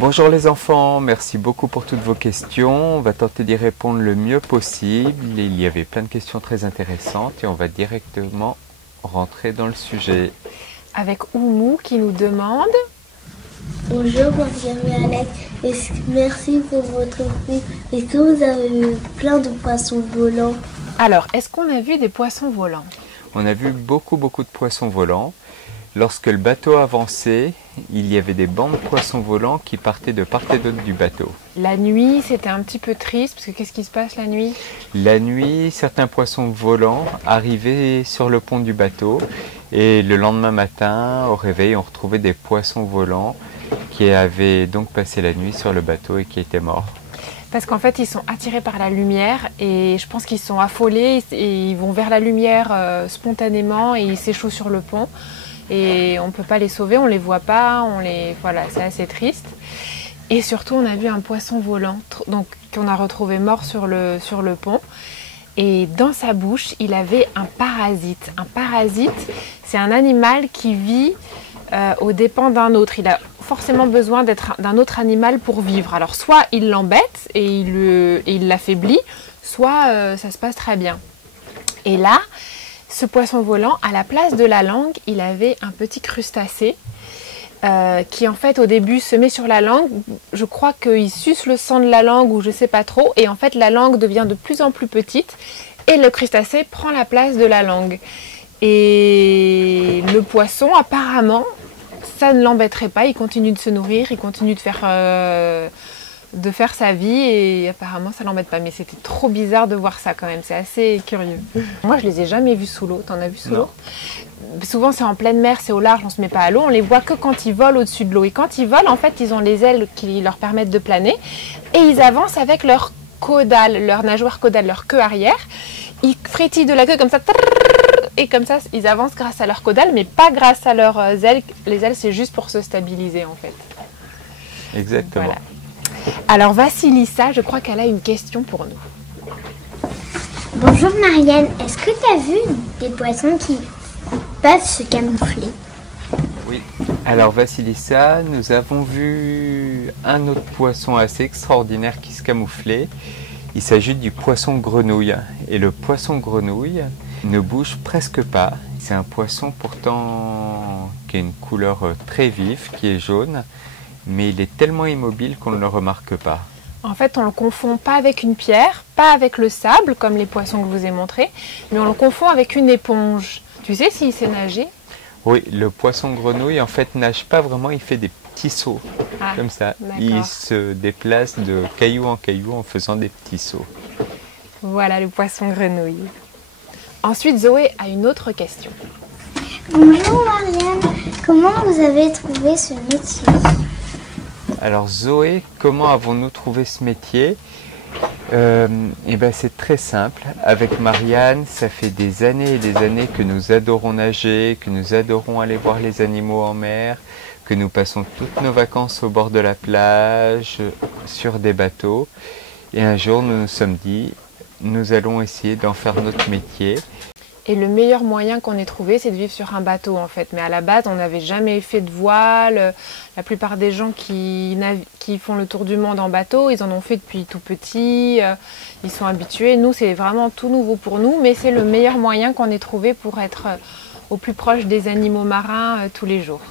Bonjour les enfants, merci beaucoup pour toutes vos questions. On va tenter d'y répondre le mieux possible. Il y avait plein de questions très intéressantes et on va directement rentrer dans le sujet. Avec Oumou qui nous demande... Bonjour, Marie Alex. Merci pour votre prix. Est-ce que vous avez vu plein de poissons volants? Alors, est-ce qu'on a vu des poissons volants? On a vu beaucoup de poissons volants. Lorsque le bateau avançait, il y avait des bancs de poissons volants qui partaient de part et d'autre du bateau. La nuit, c'était un petit peu triste, parce que qu'est-ce qui se passe la nuit? La nuit, certains poissons volants arrivaient sur le pont du bateau et le lendemain matin, au réveil, on retrouvait des poissons volants qui avaient donc passé la nuit sur le bateau et qui étaient morts. Parce qu'en fait, ils sont attirés par la lumière et je pense qu'ils sont affolés et ils vont vers la lumière spontanément et ils s'échouent sur le pont. Et on ne peut pas les sauver, on ne les voit pas, voilà, c'est assez triste. Et surtout, on a vu un poisson volant donc, qu'on a retrouvé mort sur le pont. Et dans sa bouche, il avait un parasite. Un parasite, c'est un animal qui vit aux dépens d'un autre. Il a forcément besoin d'un autre animal pour vivre. Alors soit il l'embête et il l'affaiblit, soit ça se passe très bien. Et là, ce poisson volant, à la place de la langue, il avait un petit crustacé qui en fait au début se met sur la langue. Je crois qu'il suce le sang de la langue ou je sais pas trop. Et en fait la langue devient de plus en plus petite et le crustacé prend la place de la langue. Et le poisson apparemment, ça ne l'embêterait pas. Il continue de se nourrir, il continue de faire sa vie et apparemment ça l'embête pas, mais c'était trop bizarre de voir ça quand même, c'est assez curieux. Moi je les ai jamais vus sous l'eau, t'en as vu sous l'eau? Souvent c'est en pleine mer, c'est au large, on se met pas à l'eau, on les voit que quand ils volent au-dessus de l'eau et quand ils volent en fait ils ont les ailes qui leur permettent de planer et ils avancent avec leur caudale, leur nageoire caudale, leur queue arrière, ils frétillent de la queue comme ça et comme ça ils avancent grâce à leur caudale mais pas grâce à leurs ailes, les ailes c'est juste pour se stabiliser en fait. Exactement. Voilà. Alors Vassilissa, je crois qu'elle a une question pour nous. Bonjour Marianne, est-ce que tu as vu des poissons qui peuvent se camoufler? Oui. Alors Vassilissa, nous avons vu un autre poisson assez extraordinaire qui se camouflait. Il s'agit du poisson grenouille. Et le poisson grenouille ne bouge presque pas. C'est un poisson pourtant qui a une couleur très vive, qui est jaune. Mais il est tellement immobile qu'on ne le remarque pas. En fait, on ne le confond pas avec une pierre, pas avec le sable, comme les poissons que je vous ai montrés, mais on le confond avec une éponge. Tu sais s'il sait nager? Oui, le poisson grenouille, en fait, nage pas vraiment, il fait des petits sauts, comme ça. Il se déplace de caillou en caillou en faisant des petits sauts. Voilà le poisson grenouille. Ensuite, Zoé a une autre question. Bonjour Marianne, comment vous avez trouvé ce métier? Alors Zoé, comment avons-nous trouvé ce métier? C'est très simple. Avec Marianne, ça fait des années et des années que nous adorons nager, que nous adorons aller voir les animaux en mer, que nous passons toutes nos vacances au bord de la plage, sur des bateaux. Et un jour, nous nous sommes dit, nous allons essayer d'en faire notre métier. Et le meilleur moyen qu'on ait trouvé, c'est de vivre sur un bateau en fait. Mais à la base, on n'avait jamais fait de voile. La plupart des gens qui font le tour du monde en bateau, ils en ont fait depuis tout petit. Ils sont habitués. Nous, c'est vraiment tout nouveau pour nous, mais c'est le meilleur moyen qu'on ait trouvé pour être au plus proche des animaux marins tous les jours.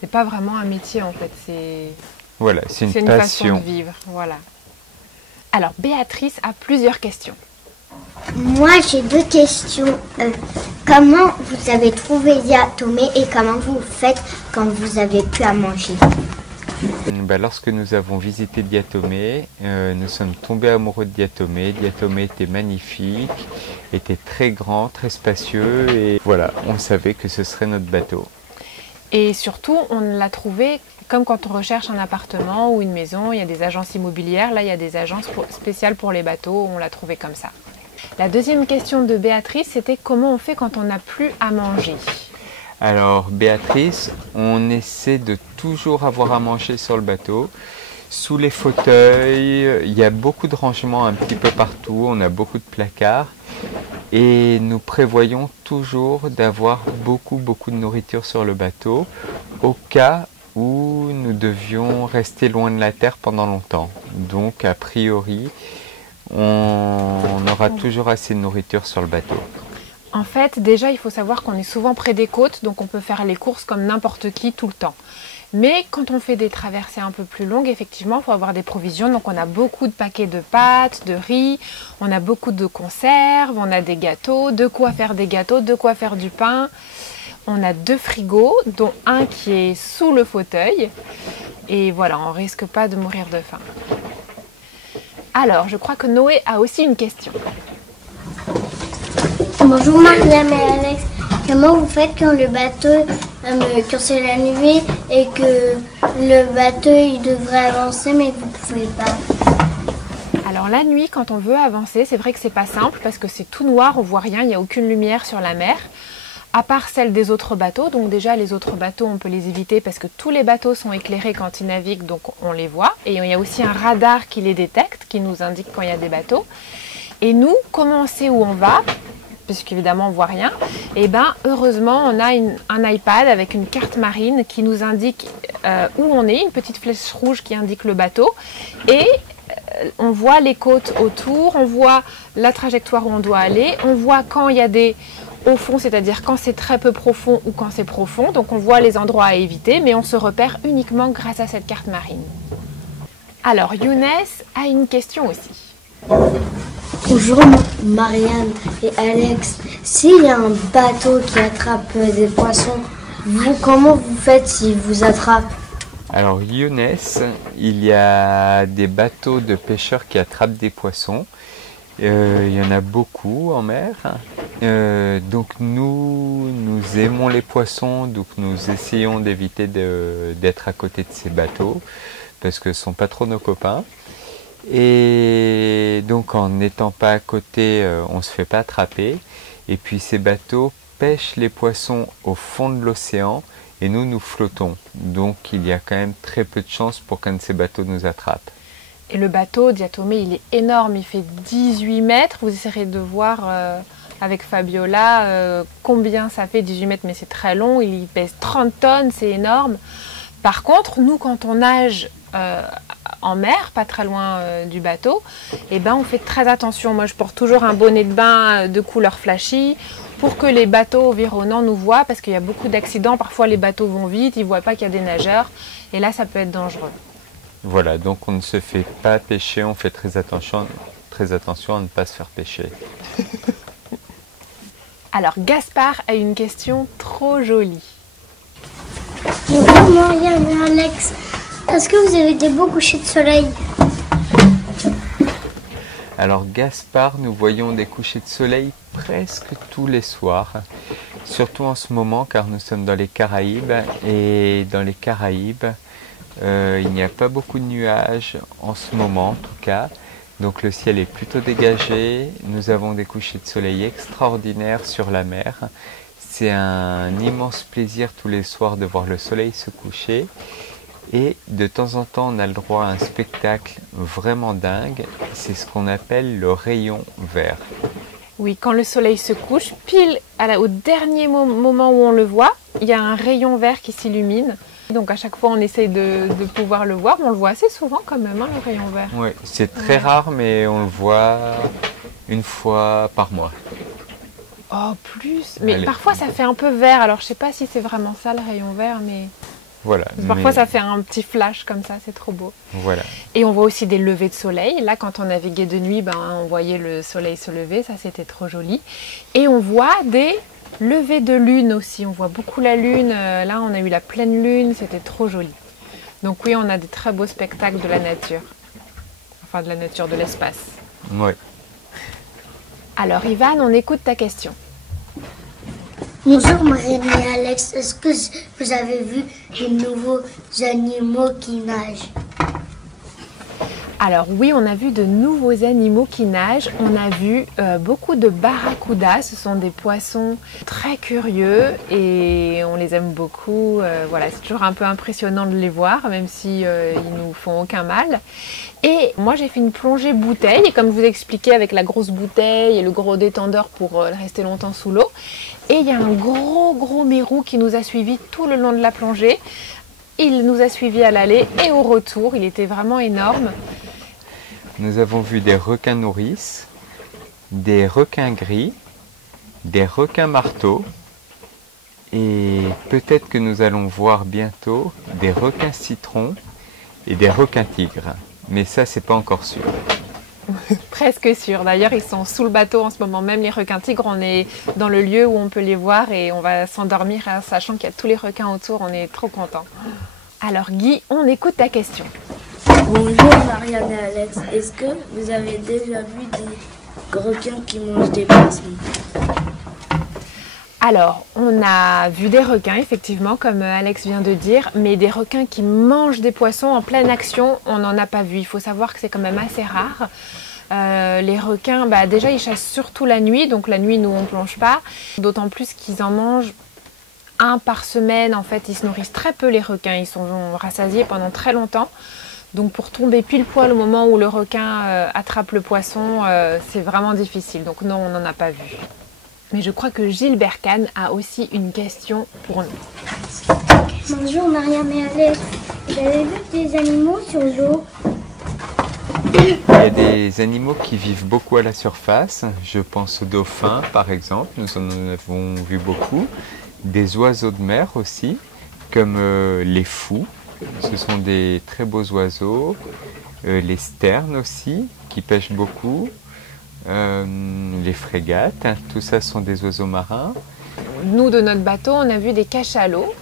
C'est pas vraiment un métier en fait. Voilà, c'est une façon de vivre. Voilà. Alors, Béatrice a plusieurs questions. Moi, j'ai deux questions. Comment vous avez trouvé Diatomée et comment vous faites quand vous avez plus à manger? Lorsque nous avons visité Diatomée, nous sommes tombés amoureux de Diatomée. Diatomée était magnifique, était très grand, très spacieux et voilà, on savait que ce serait notre bateau. Et surtout, on l'a trouvé comme quand on recherche un appartement ou une maison, il y a des agences immobilières, là il y a des agences spéciales pour les bateaux, on l'a trouvé comme ça. La deuxième question de Béatrice, c'était comment on fait quand on n'a plus à manger? Alors Béatrice, on essaie de toujours avoir à manger sur le bateau. Sous les fauteuils, il y a beaucoup de rangements un petit peu partout, on a beaucoup de placards. Et nous prévoyons toujours d'avoir beaucoup de nourriture sur le bateau au cas où nous nous devions rester loin de la Terre pendant longtemps. Donc, a priori, on aura toujours assez de nourriture sur le bateau. En fait, déjà, il faut savoir qu'on est souvent près des côtes, donc on peut faire les courses comme n'importe qui tout le temps. Mais quand on fait des traversées un peu plus longues, effectivement, il faut avoir des provisions. Donc on a beaucoup de paquets de pâtes, de riz, on a beaucoup de conserves, on a des gâteaux, de quoi faire des gâteaux, de quoi faire du pain. On a 2 frigos, dont un qui est sous le fauteuil. Et voilà, on ne risque pas de mourir de faim. Alors, je crois que Noé a aussi une question. Bonjour Mariam et Alex. Comment vous faites quand le bateau, quand c'est la nuit et que le bateau il devrait avancer mais vous ne pouvez pas? Alors la nuit, quand on veut avancer, c'est vrai que c'est pas simple parce que c'est tout noir, on voit rien, il n'y a aucune lumière sur la mer, à part celle des autres bateaux. Donc déjà les autres bateaux, on peut les éviter parce que tous les bateaux sont éclairés quand ils naviguent, donc on les voit. Et il y a aussi un radar qui les détecte, qui nous indique quand il y a des bateaux. Et nous, comment on sait où on va, puisqu'évidemment on ne voit rien, et bien heureusement on a un iPad avec une carte marine qui nous indique où on est, une petite flèche rouge qui indique le bateau, et on voit les côtes autour, on voit la trajectoire où on doit aller, on voit quand il y a des au fond, c'est-à-dire quand c'est très peu profond ou quand c'est profond, donc on voit les endroits à éviter, mais on se repère uniquement grâce à cette carte marine. Alors Younes a une question aussi. Bonjour Marianne et Alex, s'il y a un bateau qui attrape des poissons, comment vous faites s'il vous attrape? Alors Younes, il y a des bateaux de pêcheurs qui attrapent des poissons. Il y en a beaucoup en mer. Donc nous aimons les poissons, donc nous essayons d'éviter d'être à côté de ces bateaux parce que ce ne sont pas trop nos copains. Et donc en n'étant pas à côté, on ne se fait pas attraper. Et puis ces bateaux pêchent les poissons au fond de l'océan et nous flottons. Donc il y a quand même très peu de chances pour qu'un de ces bateaux nous attrape. Et le bateau Diatomée, il est énorme, il fait 18 mètres. Vous essaierez de voir avec Fabiola combien ça fait 18 mètres, mais c'est très long, il pèse 30 tonnes, c'est énorme. Par contre, nous quand on nage en mer, pas très loin du bateau, et ben on fait très attention. Moi je porte toujours un bonnet de bain de couleur flashy pour que les bateaux environnants nous voient, parce qu'il y a beaucoup d'accidents, parfois les bateaux vont vite, ils ne voient pas qu'il y a des nageurs, et là ça peut être dangereux. Voilà, donc on ne se fait pas pêcher, on fait très attention à ne pas se faire pêcher. Alors Gaspard a une question trop jolie. Bonjour Mariam et Alex. Est-ce que vous avez des beaux couchers de soleil? Alors Gaspard, nous voyons des couchers de soleil presque tous les soirs, surtout en ce moment car nous sommes dans les Caraïbes et dans les Caraïbes, il n'y a pas beaucoup de nuages en ce moment en tout cas, donc le ciel est plutôt dégagé, nous avons des couchers de soleil extraordinaires sur la mer. C'est un immense plaisir tous les soirs de voir le soleil se coucher et de temps en temps on a le droit à un spectacle vraiment dingue, c'est ce qu'on appelle le rayon vert. Oui, quand le soleil se couche, pile au dernier moment où on le voit, il y a un rayon vert qui s'illumine. Donc à chaque fois on essaye de pouvoir le voir, mais on le voit assez souvent quand même, hein, le rayon vert. Oui, c'est très rare, mais on le voit une fois par mois. Oh, plus. Mais Allez. parfois ça fait un peu vert, alors je sais pas si c'est vraiment ça le rayon vert, mais Voilà. parfois ça fait un petit flash comme ça, c'est trop beau. Voilà. Et on voit aussi des levées de soleil. Là, quand on naviguait de nuit, on voyait le soleil se lever, ça c'était trop joli. Et on voit des levées de lune aussi, on voit beaucoup la lune. Là, on a eu la pleine lune, c'était trop joli. Donc oui, on a des très beaux spectacles de la nature. Enfin, de la nature, de l'espace. Oui. Alors, Ivan, on écoute ta question. Bonjour Marianne et Alex, est-ce que vous avez vu des nouveaux animaux qui nagent? Alors oui, on a vu de nouveaux animaux qui nagent. On a vu beaucoup de barracudas. Ce sont des poissons très curieux et on les aime beaucoup. Voilà, c'est toujours un peu impressionnant de les voir, même si ils nous font aucun mal. Et moi, j'ai fait une plongée bouteille, et comme je vous ai expliqué, avec la grosse bouteille et le gros détendeur pour rester longtemps sous l'eau. Et il y a un gros mérou qui nous a suivis tout le long de la plongée. Il nous a suivis à l'aller et au retour. Il était vraiment énorme. Nous avons vu des requins nourrices, des requins gris, des requins marteaux et peut-être que nous allons voir bientôt des requins citrons et des requins tigres. Mais ça, c'est pas encore sûr. Presque sûr. D'ailleurs, ils sont sous le bateau en ce moment même, les requins tigres. On est dans le lieu où on peut les voir et on va s'endormir en sachant qu'il y a tous les requins autour. On est trop contents. Alors Guy, on écoute ta question. Bonjour Marianne et Alex. Est-ce que vous avez déjà vu des requins qui mangent des poissons? Alors, on a vu des requins, effectivement, comme Alex vient de dire, mais des requins qui mangent des poissons en pleine action, on n'en a pas vu. Il faut savoir que c'est quand même assez rare. Les requins, déjà, ils chassent surtout la nuit, donc la nuit, nous, on ne plonge pas. D'autant plus qu'ils en mangent un par semaine. En fait, ils se nourrissent très peu, les requins. Ils sont rassasiés pendant très longtemps. Donc, pour tomber pile poil au moment où le requin attrape le poisson, c'est vraiment difficile. Donc, non, on n'en a pas vu. Mais je crois que Gilbert Kahn a aussi une question pour nous. Bonjour Mariam et Alex. Vous avez vu des animaux sur l'eau? Il y a des animaux qui vivent beaucoup à la surface. Je pense aux dauphins, par exemple. Nous en avons vu beaucoup. Des oiseaux de mer aussi, comme les fous. Ce sont des très beaux oiseaux. Les sternes aussi, qui pêchent beaucoup. Les frégates, tout ça sont des oiseaux marins. Nous, de notre bateau, on a vu des cachalots.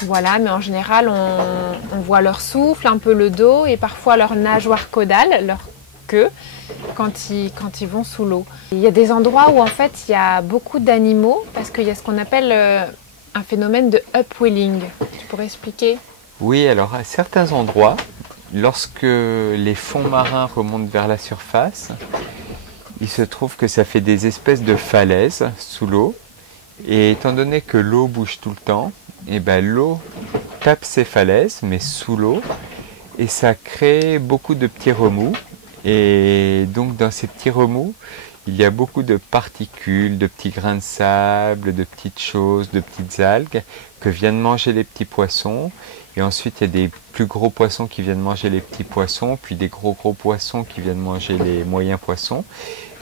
Voilà, mais en général, on voit leur souffle, un peu le dos et parfois leur nageoire caudale, leur queue, quand ils vont sous l'eau. Il y a des endroits où en fait il y a beaucoup d'animaux parce qu'il y a ce qu'on appelle un phénomène de upwelling. Tu pourrais expliquer? Oui, alors à certains endroits, lorsque les fonds marins remontent vers la surface, il se trouve que ça fait des espèces de falaises sous l'eau. Et étant donné que l'eau bouge tout le temps, et l'eau tape ces falaises, mais sous l'eau, et ça crée beaucoup de petits remous. Et donc dans ces petits remous, il y a beaucoup de particules, de petits grains de sable, de petites choses, de petites algues que viennent manger les petits poissons. Et ensuite, il y a des plus gros poissons qui viennent manger les petits poissons, puis des gros poissons qui viennent manger les moyens poissons.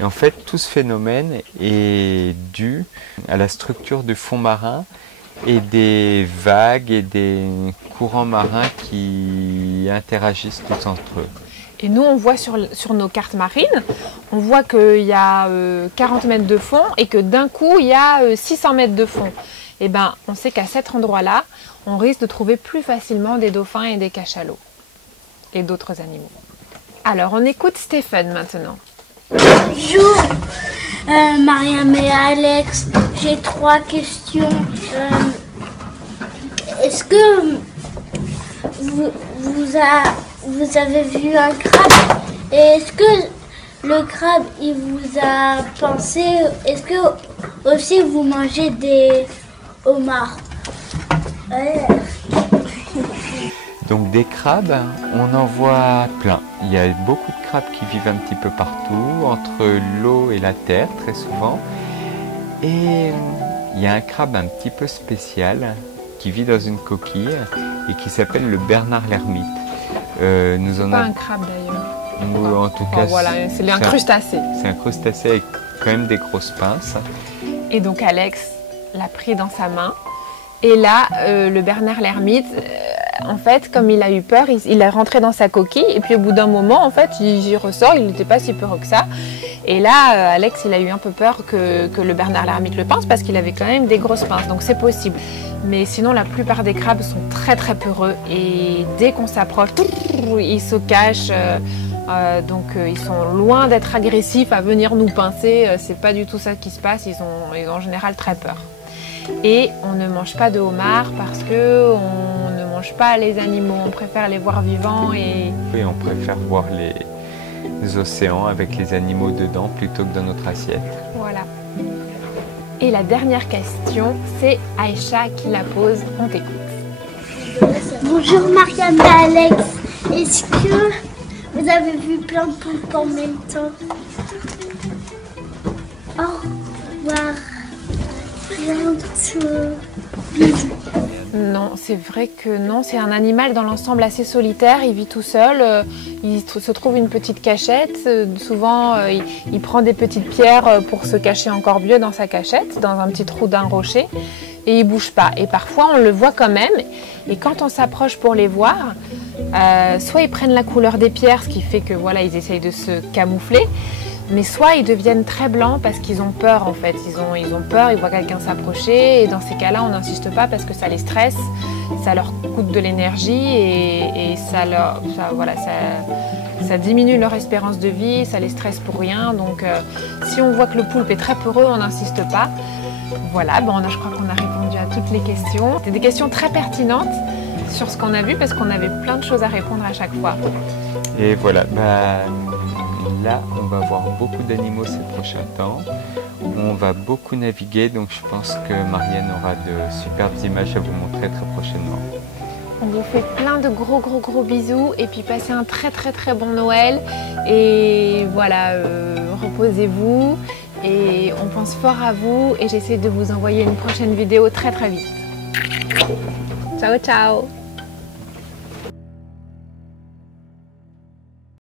Et en fait, tout ce phénomène est dû à la structure du fond marin et des vagues et des courants marins qui interagissent tous entre eux. Et nous, on voit sur nos cartes marines, on voit qu'il y a 40 mètres de fond et que d'un coup, il y a 600 mètres de fond. Eh bien, on sait qu'à cet endroit-là, on risque de trouver plus facilement des dauphins et des cachalots et d'autres animaux. Alors, on écoute Stéphane maintenant. Bonjour Mariam et Alex. J'ai 3 questions. Est-ce que vous avez vu un crabe? Et est-ce que le crabe, il vous a pensé? Est-ce que aussi vous mangez des homards? Donc des crabes, on en voit plein. Il y a beaucoup de crabes qui vivent un petit peu partout, entre l'eau et la terre très souvent. Et il y a un crabe un petit peu spécial qui vit dans une coquille et qui s'appelle le Bernard l'ermite. Pas un crabe d'ailleurs. En tout cas, voilà, c'est un crustacé. C'est un crustacé avec quand même des grosses pinces. Et donc Alex l'a pris dans sa main. Et là, le Bernard l'ermite, en fait, comme il a eu peur, il est rentré dans sa coquille. Et puis au bout d'un moment, en fait, il ressort, il n'était pas si peureux que ça. Et là, Alex, il a eu un peu peur que le Bernard l'ermite le pince parce qu'il avait quand même des grosses pinces. Donc c'est possible. Mais sinon, la plupart des crabes sont très très peureux. Et dès qu'on s'approche, ils se cachent. Donc ils sont loin d'être agressifs à venir nous pincer. C'est pas du tout ça qui se passe. Ils ont en général très peur. Et on ne mange pas de homards parce que on ne mange pas les animaux, on préfère les voir vivants et on préfère voir les océans avec les animaux dedans plutôt que dans notre assiette. Voilà. Et la dernière question, c'est Aïcha qui la pose, on t'écoute. Bonjour Mariam et Alex. Est-ce que vous avez vu plein de poulpes en même temps? Au revoir. Non, c'est vrai que non, c'est un animal dans l'ensemble assez solitaire, il vit tout seul, il se trouve une petite cachette, souvent il prend des petites pierres pour se cacher encore mieux dans sa cachette, dans un petit trou d'un rocher, et il bouge pas. Et parfois on le voit quand même, et quand on s'approche pour les voir, soit ils prennent la couleur des pierres, ce qui fait que voilà, ils essayent de se camoufler, mais soit ils deviennent très blancs parce qu'ils ont peur en fait, ils ont peur, ils voient quelqu'un s'approcher et dans ces cas-là on n'insiste pas parce que ça les stresse, ça leur coûte de l'énergie et ça diminue leur espérance de vie, ça les stresse pour rien. Donc si on voit que le poulpe est très peureux, on n'insiste pas. Voilà, je crois qu'on a répondu à toutes les questions. C'était des questions très pertinentes sur ce qu'on a vu parce qu'on avait plein de choses à répondre à chaque fois. Et voilà, là, on va voir beaucoup d'animaux ces prochains temps. On va beaucoup naviguer, donc je pense que Marianne aura de superbes images à vous montrer très prochainement. On vous fait plein de gros bisous et puis passez un très bon Noël. Et voilà, reposez-vous et on pense fort à vous et j'essaie de vous envoyer une prochaine vidéo très vite. Ciao ciao!